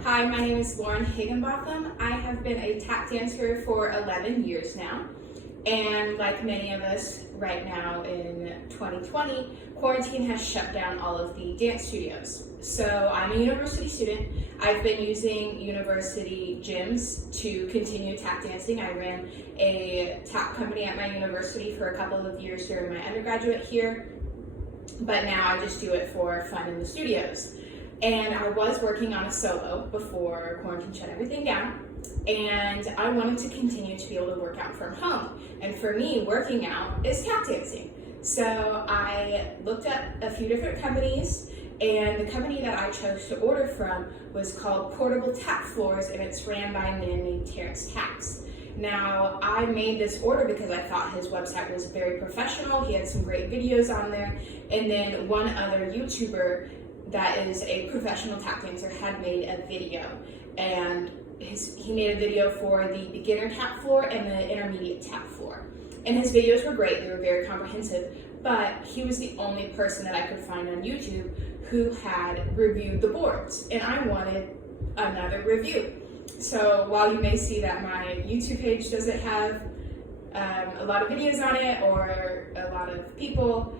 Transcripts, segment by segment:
Hi, my name is Lauren Higginbotham. I have been a tap dancer for 11 years now. And like many of us right now in 2020, quarantine has shut down all of the dance studios. So I'm a university student. I've been using university gyms to continue tap dancing. I ran a tap company at my university for a couple of years during my undergraduate here, but now I just do it for fun in the studios. And I was working on a solo before quarantine shut everything down, and I wanted to continue to be able to work out from home. And for me, working out is tap dancing. So I looked up a few different companies, and the company that I chose to order from was called Portable Tap Floors, and it's ran by a man named Terrence. Now, I made this order because I thought his website was very professional. He had some great videos on there, and then one other YouTuber that is a professional tap dancer had made a video, and he made a video for the beginner tap floor and the intermediate tap floor. And his videos were great, they were very comprehensive, but he was the only person that I could find on YouTube who had reviewed the boards, and I wanted another review. So while you may see that my YouTube page doesn't have a lot of videos on it or a lot of people,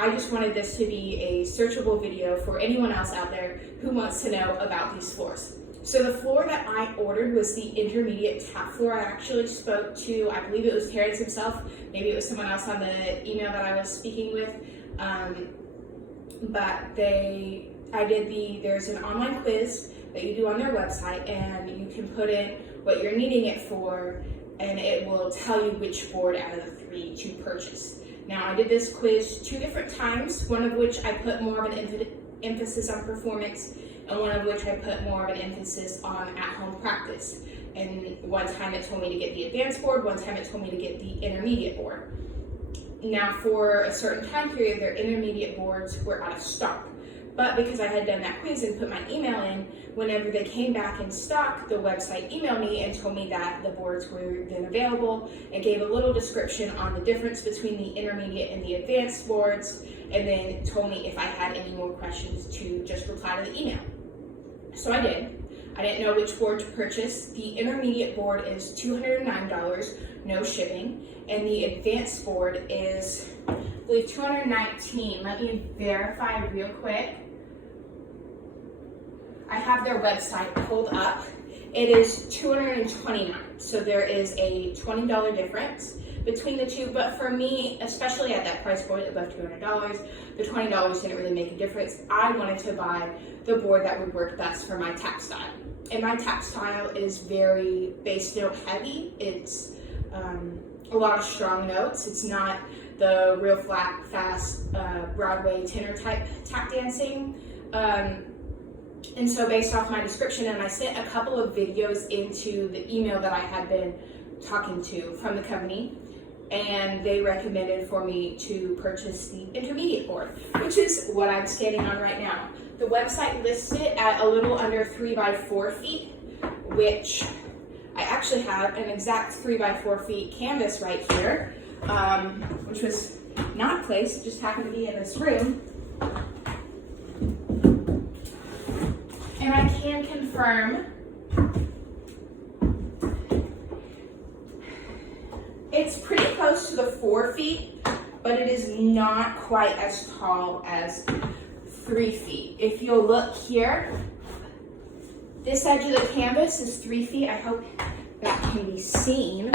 I just wanted this to be a searchable video for anyone else out there who wants to know about these floors. So the floor that I ordered was the intermediate tap floor. I actually spoke to, I believe it was Terrence himself, maybe it was someone else on the email that I was speaking with, but there's an online quiz that you do on their website, and you can put in what you're needing it for, and it will tell you which board out of the three to purchase. Now, I did this quiz 2 different times, one of which I put more of an emphasis on performance, and one of which I put more of an emphasis on at-home practice. And one time it told me to get the advanced board, one time it told me to get the intermediate board. Now, for a certain time period, their intermediate boards were out of stock. But because I had done that quiz and put my email in, whenever they came back in stock, the website emailed me and told me that the boards were then available, and gave a little description on the difference between the intermediate and the advanced boards, and then told me if I had any more questions to just reply to the email. So I did. I didn't know which board to purchase. The intermediate board is $209, no shipping, and the advanced board is, I believe, $219. Let me verify real quick. I have their website pulled up. It is $229, so there is a $20 difference between the two, but for me, especially at that price point above $200, the $20 didn't really make a difference. I wanted to buy the board that would work best for my tap style. And my tap style is very bass note heavy. It's a lot of strong notes. It's not the real flat, fast Broadway tenor type tap dancing. And so based off my description, and I sent a couple of videos into the email that I had been talking to from the company, and they recommended for me to purchase the intermediate board, which is what I'm standing on right now. The website lists it at a little under 3 by 4 feet, which I actually have an exact 3 by 4 feet canvas right here, which was not placed, it just happened to be in this room. And I can confirm it's pretty close to the 4 feet, but it is not quite as tall as 3 feet. If you'll look here, this edge of the canvas is 3 feet. I hope that can be seen.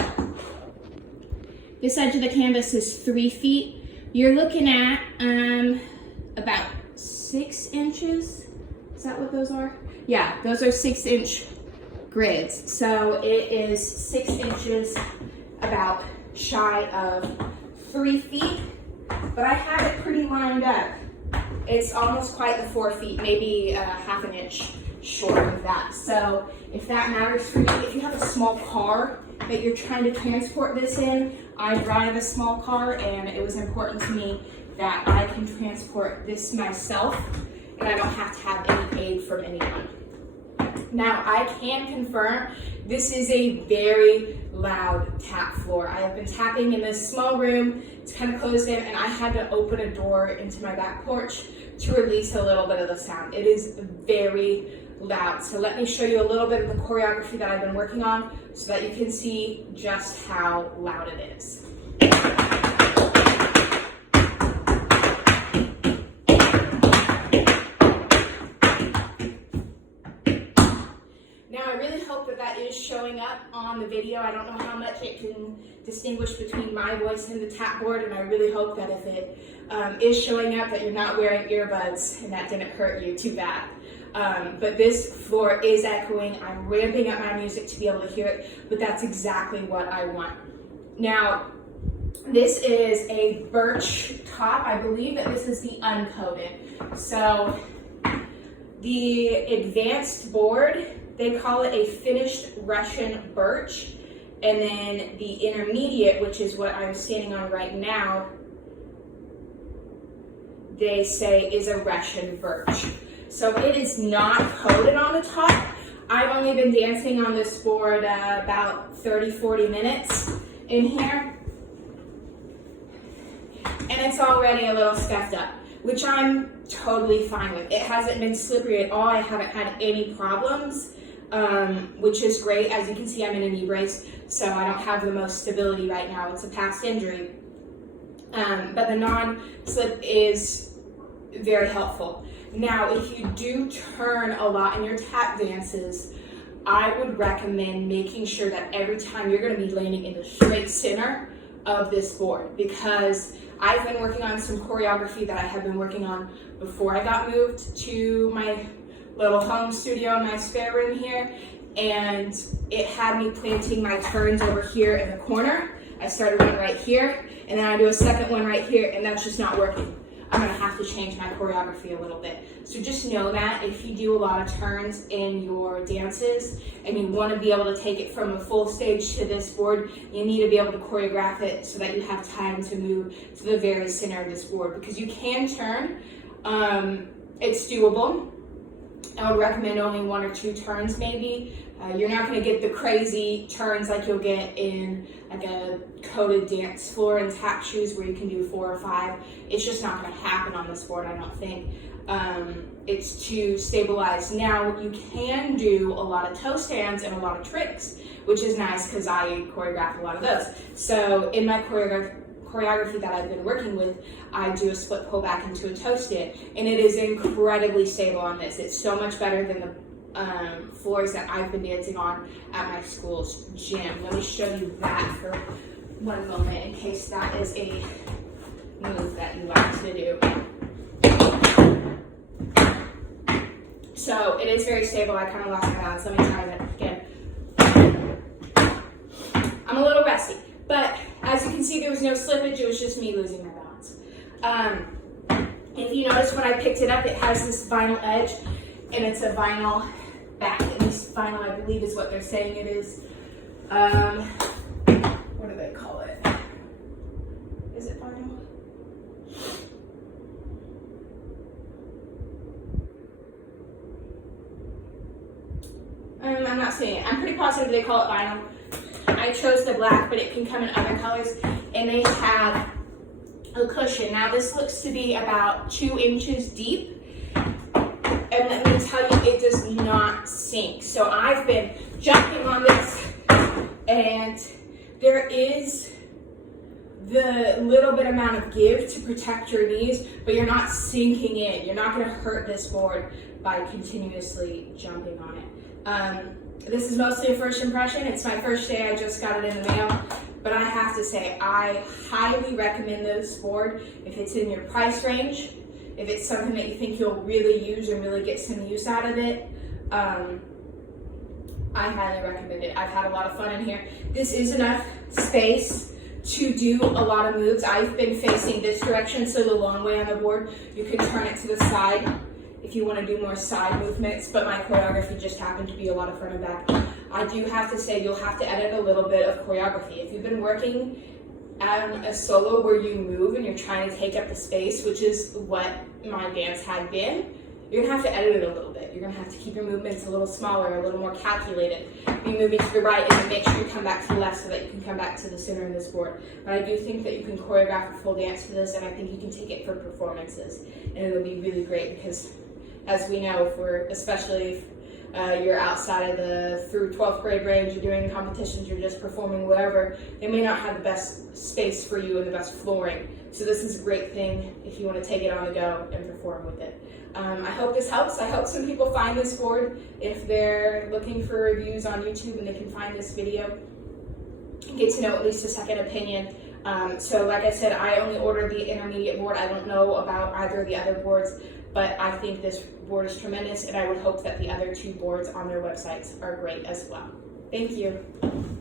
This edge of the canvas is 3 feet. You're looking at about 6 inches. Is that what those are? Yeah, those are 6-inch grids. So it is 6 inches, about shy of 3 feet, but I have it pretty lined up. It's almost quite the 4 feet, maybe half an inch short of that. So if that matters for you, if you have a small car that you're trying to transport this in, I drive a small car, and it was important to me that I can transport this myself and I don't have to have any aid from anyone. Now, I can confirm this is a very loud tap floor. I have been tapping in this small room. It's kind of closed in, and I had to open a door into my back porch to release a little bit of the sound. It is very loud. So let me show you a little bit of the choreography that I've been working on so that you can see just how loud it is. Now I really hope that that is showing up on the video. I don't know how much it can distinguish between my voice and the tap board, and I really hope that if it is showing up that you're not wearing earbuds and that didn't hurt you too bad. But this floor is echoing. I'm ramping up my music to be able to hear it, but that's exactly what I want. Now, this is a birch top. I believe that this is the uncoated. So the advanced board, they call it a finished Russian birch. And then the intermediate, which is what I'm standing on right now, they say is a Russian birch. So it is not coated on the top. I've only been dancing on this board about 30-40 minutes in here. And it's already a little scuffed up, which I'm totally fine with. It hasn't been slippery at all. I haven't had any problems, which is great. As you can see, I'm in a knee brace, so I don't have the most stability right now. It's a past injury. But the non-slip is very helpful. Now, if you do turn a lot in your tap dances, I would recommend making sure that every time you're going to be landing in the straight center of this board, because I've been working on some choreography that I have been working on before I got moved to my little home studio in my spare room here, and it had me planting my turns over here in the corner. I started one right here, and then I do a second one right here, and that's just not working. I'm gonna have to change my choreography a little bit. So just know that if you do a lot of turns in your dances and you wanna be able to take it from a full stage to this board, you need to be able to choreograph it so that you have time to move to the very center of this board, because you can turn, it's doable. I would recommend only 1 or 2 turns maybe. You're not going to get the crazy turns like you'll get in like a coated dance floor and tap shoes where you can do 4 or 5. It's just not going to happen on this board, I don't think. It's too stabilized. Now, you can do a lot of toe stands and a lot of tricks, which is nice because I choreograph a lot of those. So in my choreography that I've been working with, I do a split pull back into a toe stand, and it is incredibly stable on this. It's so much better than the floors that I've been dancing on at my school's gym. Let me show you that for one moment in case that is a move that you like to do. So it is very stable. I kind of lost my balance. Let me try that again. I'm a little rusty, but as you can see, there was no slippage. It was just me losing my balance. If you notice when I picked it up, it has this vinyl edge, and it's a vinyl back. At least vinyl, I believe, is what they're saying it is. What do they call it? Is it vinyl? I'm not seeing it. I'm pretty positive they call it vinyl. I chose the black, but it can come in other colors, and they have a cushion. Now this looks to be about 2 inches deep, and let me tell you, it does not sink. So I've been jumping on this, and there is the little bit amount of give to protect your knees, but you're not sinking in. You're not going to hurt this board by continuously jumping on it. This is mostly a first impression. It's my first day. I just got it in the mail. But I have to say, I highly recommend this board if it's in your price range, if it's something that you think you'll really use and really get some use out of it. I highly recommend it. I've had a lot of fun in here. This is enough space to do a lot of moves. I've been facing this direction, so the long way on the board, you can turn it to the side if you want to do more side movements, but my choreography just happened to be a lot of front and back. I do have to say, you'll have to edit a little bit of choreography. If you've been working on a solo where you move and you're trying to take up the space, which is what my dance had been, you're gonna have to edit it a little bit. You're gonna have to keep your movements a little smaller, a little more calculated. Be moving to the right and then make sure you come back to the left so that you can come back to the center of this board. But I do think that you can choreograph a full dance to this, and I think you can take it for performances. And it'll be really great because, as we know, especially you're outside of the through 12th grade range, you're doing competitions, you're just performing wherever, they may not have the best space for you and the best flooring. So this is a great thing if you want to take it on the go and perform with it. I hope this helps. I hope some people find this board if they're looking for reviews on YouTube and they can find this video and get to know at least a second opinion. So like I said, I only ordered the intermediate board. I don't know about either of the other boards, but I think this board is tremendous, and I would hope that the other two boards on their websites are great as well. Thank you.